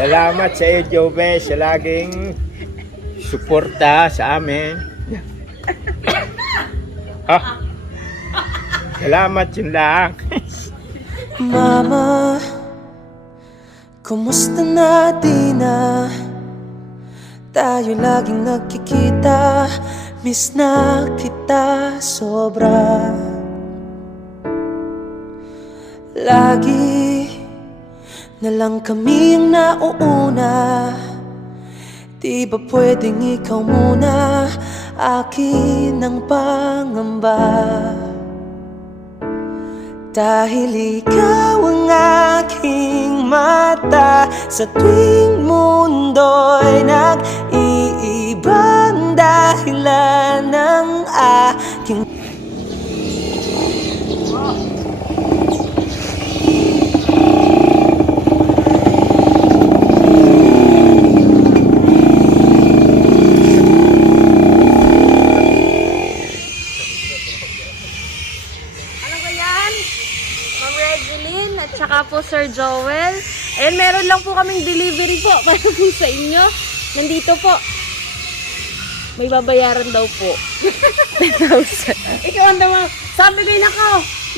Salamat sa iyo, Jove, sa laging suporta sa amin. Salamat yun lang. Mama, kumusta na di na tayo laging nagkikita? Miss na kita sobra. Lagi na lang kami ang nauuna. Di ba pwedeng ikaw muna? Akin ang pangamba. Dahil ikaw ang aking mata sa tuwing mundo'y nag-iibang dahilan ng aking at saka po Sir Joel. Ayan, meron lang po kaming delivery po para po sa inyo. Nandito po. May babayaran daw po. 10,000. Ikaw ang naman, sabi ko ako,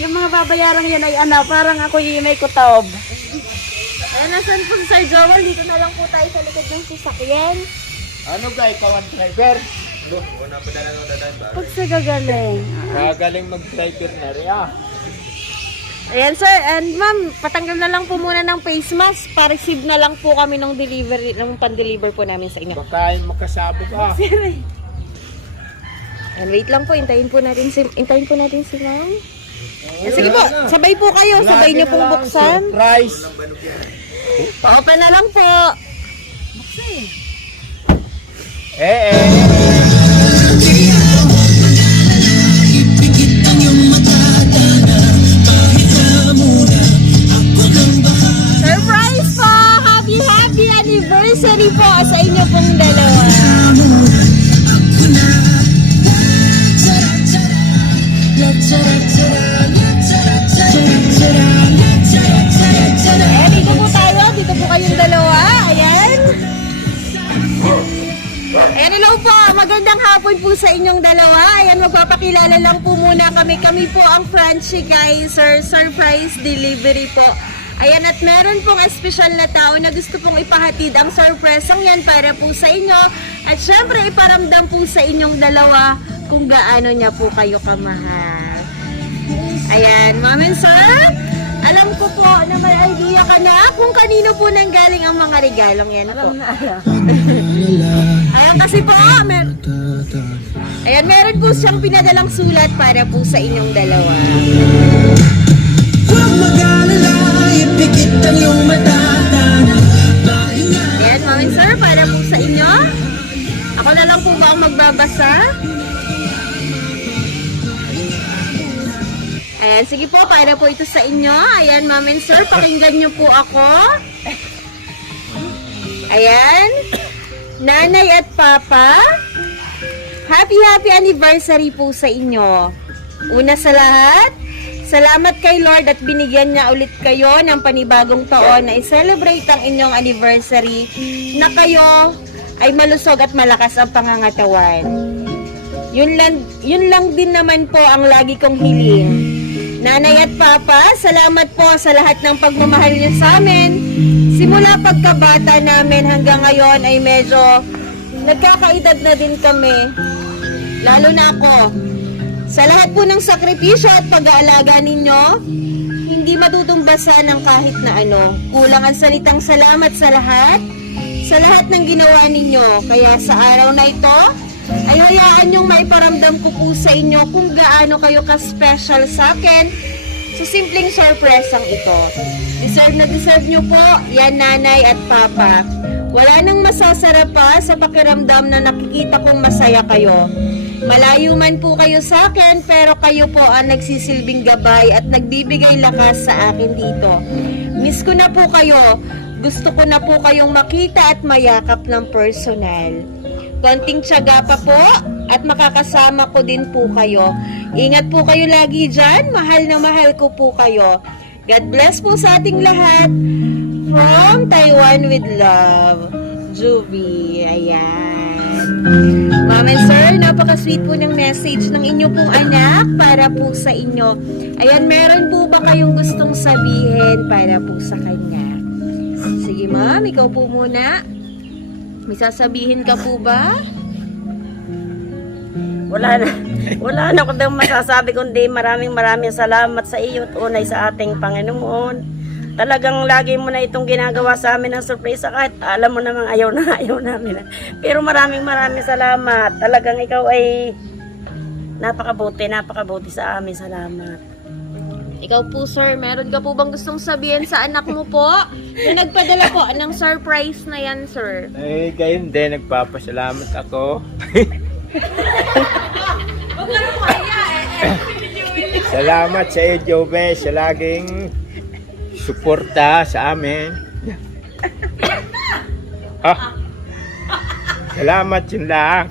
yung mga babayaran yan ay parang ako yung may kutob. Ayan, nasan po si Sir Joel? Dito na lang po tayo sa likod ng sasakyan. Ano ga, ikaw ang driver? Wala pa dala ng dadan ba? Pag sa gagaling. Gagaling mag-driver na rin Ayan sir, and ma'am, patanggal na lang po muna ng face mask. Pa-receive na lang po kami ng delivery, ng pan-deliver po namin sa inyo. Baka makasabi ka. And wait lang po, hintayin po natin si ma'am. Sige po, sabay po kayo, sabay niyo pong buksan. Surprise! Pa-open na lang po. Surprise po! Happy anniversary po sa inyo pong dalawa. Dito po tayo. Dito po kayong dalawa. Ayan. Ayan, hello po. Magandang hapon po sa inyong dalawa. Ayan, magpapakilala lang po muna kami. Kami po ang Franchi Kaiser Surprise Delivery po. Ayan, at meron pong espesyal na tao na gusto pong ipahatid ang surpresang yan para po sa inyo. At syempre, iparamdam po sa inyong dalawa kung gaano niya po kayo kamahal. Ayan, ma'am and sir, alam ko po na may idea ka na kung kanino po nanggaling ang mga regalong yan po. Ayan, kasi po, ayan, meron po siyang pinadalang sulat para po sa inyong dalawa. huwag mag-alala, ipikit ang iyong mata. Ayan, ma'am and sir, para po sa inyo. Ako na lang po ba ang magbabasa? Ayan, sige po, para po ito sa inyo. Ayan, ma'am and sir, pakinggan niyo po ako. Ayan. Nanay at Papa, happy anniversary po sa inyo. Una sa lahat, salamat kay Lord at binigyan niya ulit kayo ng panibagong taon na i-celebrate ang inyong anniversary na kayo ay malusog at malakas ang pangangatawan. Yun lang din naman po ang lagi kong hiling. Nanay at Papa, salamat po sa lahat ng pagmamahal niyo sa amin. Simula pagkabata namin hanggang ngayon ay medyo nagkakaedad na din kami. Lalo na ako. Sa lahat po ng sakripisyo at pag-aalaga ninyo, hindi matutumbasan ng kahit na ano. Kulang ang salitang salamat sa lahat ng ginawa ninyo. Kaya sa araw na ito, ay hayaan niyong maiparamdam ko po sa inyo kung gaano kayo ka-special sa akin sa simpleng sorpresang ito. Deserve na deserve niyo po, yan Nanay at Papa. Wala nang masasarap pa sa pakiramdam na nakikita kong masaya kayo. Malayo man po kayo sa akin, pero kayo po ang nagsisilbing gabay at nagbibigay lakas sa akin dito. Miss ko na po kayo. Gusto ko na po kayong makita at mayakap ng personal. Konting tiyaga pa po at makakasama ko din po kayo. Ingat po kayo lagi dyan. Mahal na mahal ko po kayo. God bless po sa ating lahat. From Taiwan with love, Juvie. Ayan. Ma'am and sir, napaka-sweet po ng message ng inyo pong anak para po sa inyo. Ayan, meron po ba kayong gustong sabihin para po sa kanya? Sige ma'am, ikaw po muna. May sasabihin ka po ba? Wala na ko daw masasabi kundi maraming salamat sa iyo at unay sa ating Panginoon. Talagang lagi mo na itong ginagawa sa amin ng sorpresa kahit alam mo namang ayaw namin. Pero maraming salamat. Talagang ikaw ay napakabuti sa amin. Salamat. Ikaw po sir, meron ka po bang gustong sabihin sa anak mo po? Yung nagpadala po ng surprise na yan sir. Eh, gayon din, nagpapasalamat ako. Salamat sa iyo, Jove, sa laging suporta sa amin. Salamat yun lang.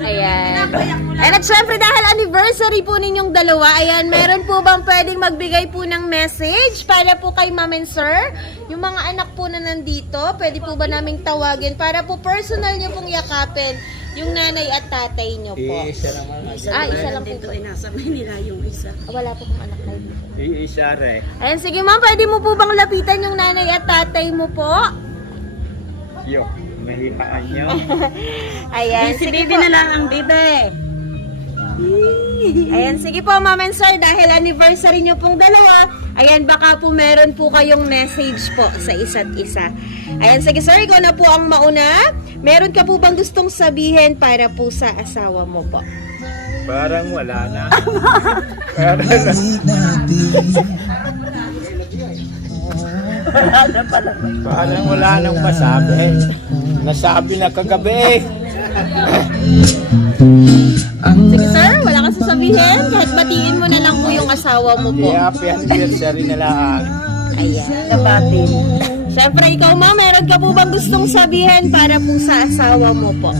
Ayan. And at syempre dahil anniversary po ninyong dalawa, ayan, meron po bang pwedeng magbigay po ng message para po kay ma'am and sir? Yung mga anak po na nandito, pwede po ba naming tawagin para po personal nyo pong yakapin yung nanay at tatay nyo po? Isa naman. Isa lang po. Dito ay nasa Manila yung isa. Wala po kong anak kayo. Isa rin. Ayan, sige ma'am, pwede mo po bang lapitan yung nanay at tatay mo po? Yo, mahihaan niyo. Ayan, Si sige Bibi po. na lang ang Bibi. Ayan, sige po ma'am and sir, dahil anniversary nyo pong dalawa, ayan, baka po meron po kayong message po sa isa't isa. Ayan, sige sir, ikaw na po ang mauna. Meron ka po bang gustong sabihin para po sa asawa mo po? Parang wala na. Parang wala nang masabi. Nasabi na kagabi. Sige sir, wala kang sasabihin? Kahit batiin mo na lang po yung asawa mo po. Happy anniversary na lang. Ayan. Kabatin. Siyempre, ikaw ma'am, meron ka po bang gustong sabihin para po sa asawa mo po?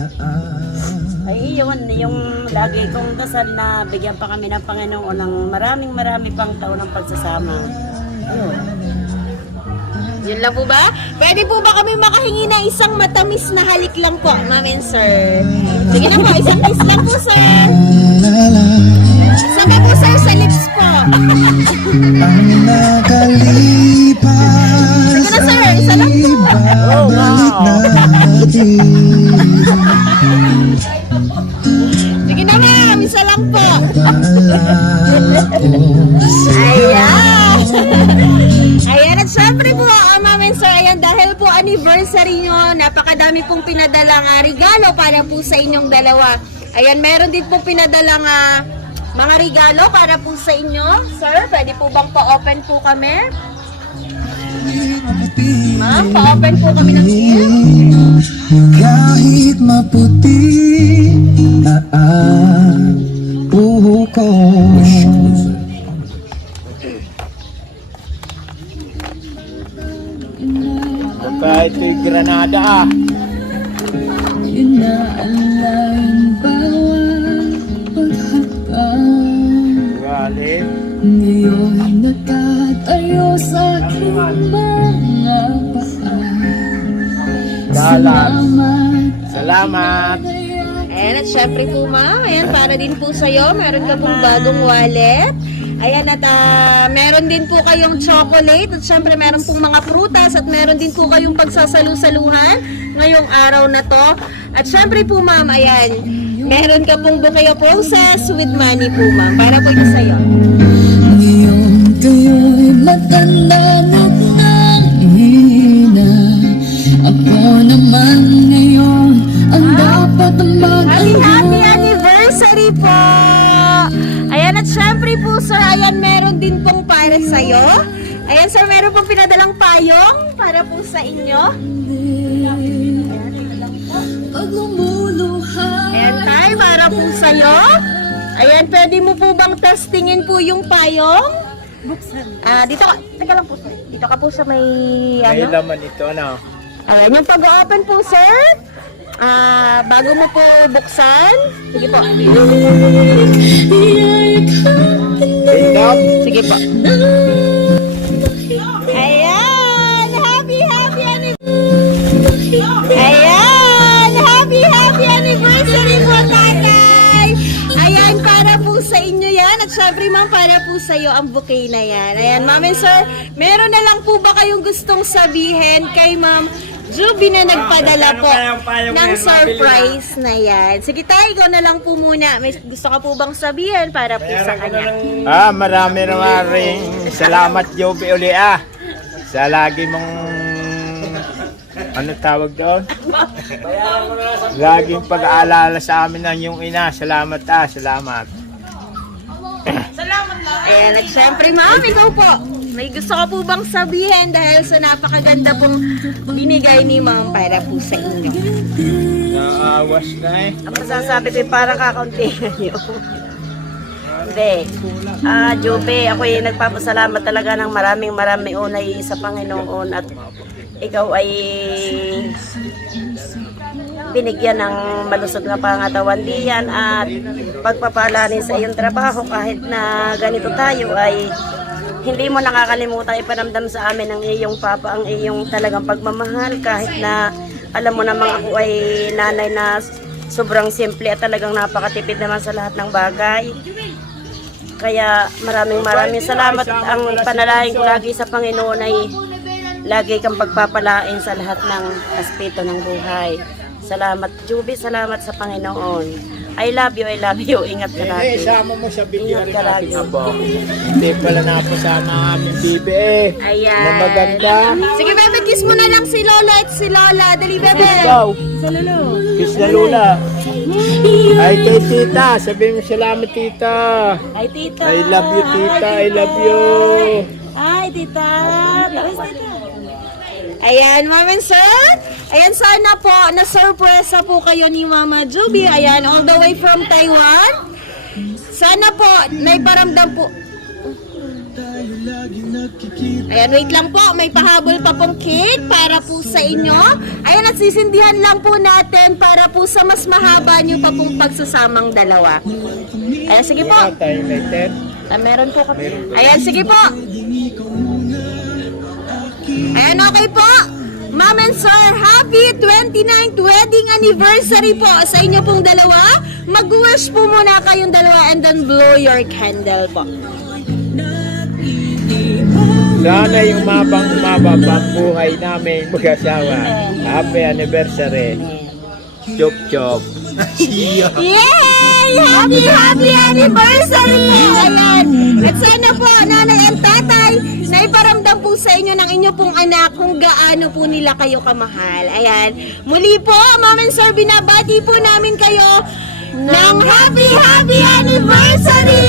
Ay, yun, yung lagi kong dasal na bigyan pa kami ng Panginoon ng marami pang taon ng pagsasama. Yun. Yun lang po ba? Pwede po ba kami makahingi na isang matamis na halik lang po, ma'am and sir? Sige na po, isang kiss lang po, sir. Sabi po, sir, sa lips po. Sige na, sir, isa lang po. Oh, wow! Sige na, ma'am, isa lang po. Ayan. Ayan, at syempre po, ma'am and sir, ayan, dahil po anniversary nyo, napakadami pong pinadalang regalo para po sa inyong dalawa. Ayan, meron din pong pinadalang mga regalo para po sa inyo. Sir, pwede po bang pa-open po kami? Ma'am, pa-open po kami ng gift. Kahit maputi na ang buhok ko. Kahit yung Granada. Inaalain bawat paghakbang. Galit. Ngayon nagtatayo sa aking mga paa. Salamat. Ayan, at syempre po ma'am, ayan, para din po sa'yo, meron ka pong bagong wallet. Ayan, at meron din po kayong chocolate, at syempre meron pong mga prutas, at meron din po kayong pagsasalu-saluhan ngayong araw na to. At syempre po ma'am, ayan, meron ka pong bouquet of roses with money po ma'am, para po ito sa'yo. Ngayon kayo'y matanda at nangihina. Ako naman ngayon ang dapat Happy anniversary po! Ayan, at syempre po sir, ayan, meron din pong para sa'yo. Ayan sir, meron pong pinadalang payong para po sa inyo. Ayan tayo, para po sa'yo. Ayan, pwede mo po bang testingin po yung payong? Dito ka, teka lang po sir. Dito ka po sa may, May laman ito, ano? Ayan, yung pag-open po sir. Bago mo po buksan. Sige po. Lindam. Sige po. Ayan! Happy anniversary! Ayan! Happy anniversary po, tatay! Ayan, para po sa inyo yan. At syempre, ma'am, para po sa iyo ang bouquet na yan. Ayan, ma'am and sir, meron na lang po ba kayong gustong sabihin kay ma'am Juby na nagpadala po ng surprise na yan? Sige tayo, ikaw na lang po muna. May gusto ka po bang sabihin para po sa kanya? Marami rin salamat, Joby, uli sa lagi mong ano tawag doon? Laging pag-aalala sa amin ng iyong ina. Salamat, salamat. Ayan, at syempre, ma'am, ikaw po. May gusto ka po bang sabihin dahil sa napakaganda pong binigay ni ma'am para po sa inyo? Naawas na Ang masasabi ko parang kakaunti nyo. Hindi. Jobe, ako ay nagpapasalamat talaga ng maraming unay sa Panginoon at ikaw ay binigyan ng malusog na pangatawan diyan at pagpapalanin sa iyong trabaho kahit na ganito tayo ay hindi mo nakakalimutan iparamdam sa amin ng iyong papa ang iyong talagang pagmamahal kahit na alam mo namang ako ay nanay na sobrang simple at talagang napakatipid naman sa lahat ng bagay. Kaya maraming salamat. Ang panalangin ko lagi sa Panginoon ay lagi kang pagpapalain sa lahat ng aspeto ng buhay. Salamat, Juby. Salamat sa Panginoon. I love you. Ingat ka lagi. Isama mo sa video Ingat ka lagi. Hindi pala napasama ang aming bibi Ayan. na maganda. Sige, bebe, kiss mo na lang si Lola at si Lola. Dali, bebe. Ikaw. Kiss na Lula. Ay, kay tita. Sabihin mo salamat, tita. Ay, tita. I love you, tita. I love you. Ay, tita. Tapos, tita. Ayan, ma'am and sir. Ayan, sana po na-surpresa po kayo ni Mama Juby. Ayan, all the way from Taiwan. Sana po, may paramdam po. Ayan, wait lang po. May pahabol pa pong cake para po sa inyo. Ayan, at sisindihan lang po natin para po sa mas mahaba nyo pa pong pagsasamang dalawa. Ayan, sige po. Wala tayong lighted. Meron po kami. Ayan, sige po. Ayan, okay po. Ma'am and sir, happy 29th wedding anniversary po sa inyo pong dalawa. Mag-wish po muna kayong dalawa and then blow your candle po. Sana yung umaba pa ang buhay namin mag-asawa. Happy anniversary. Chop chop. Yay! Happy anniversary! Ayan. At sana po, nanay at tatay, naiparamdam po sa inyo ng inyo pong anak kung gaano po nila kayo kamahal. Ayan. Muli po, ma'am and sir, binabati po namin kayo ng happy anniversary!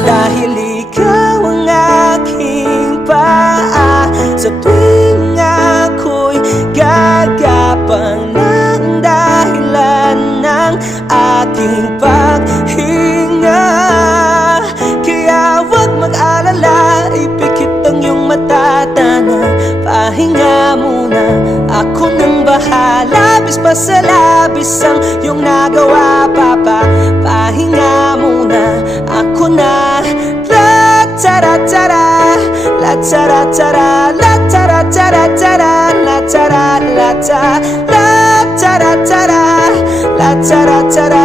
Dahil ikaw ang aking paa sa tuwing ako'y gagapang ng dahilan ng aking paghinga. Kaya huwag mag-alala, ipikit ang iyong mata, tana, pahinga muna. Ako nang bahala, labis pa sa labis ang iyong nagawa, papa. Pahinga muna, ako na. La tara tara, la tara tara, la tara tara tara, la tara la ta, la tara tara, la tara tara.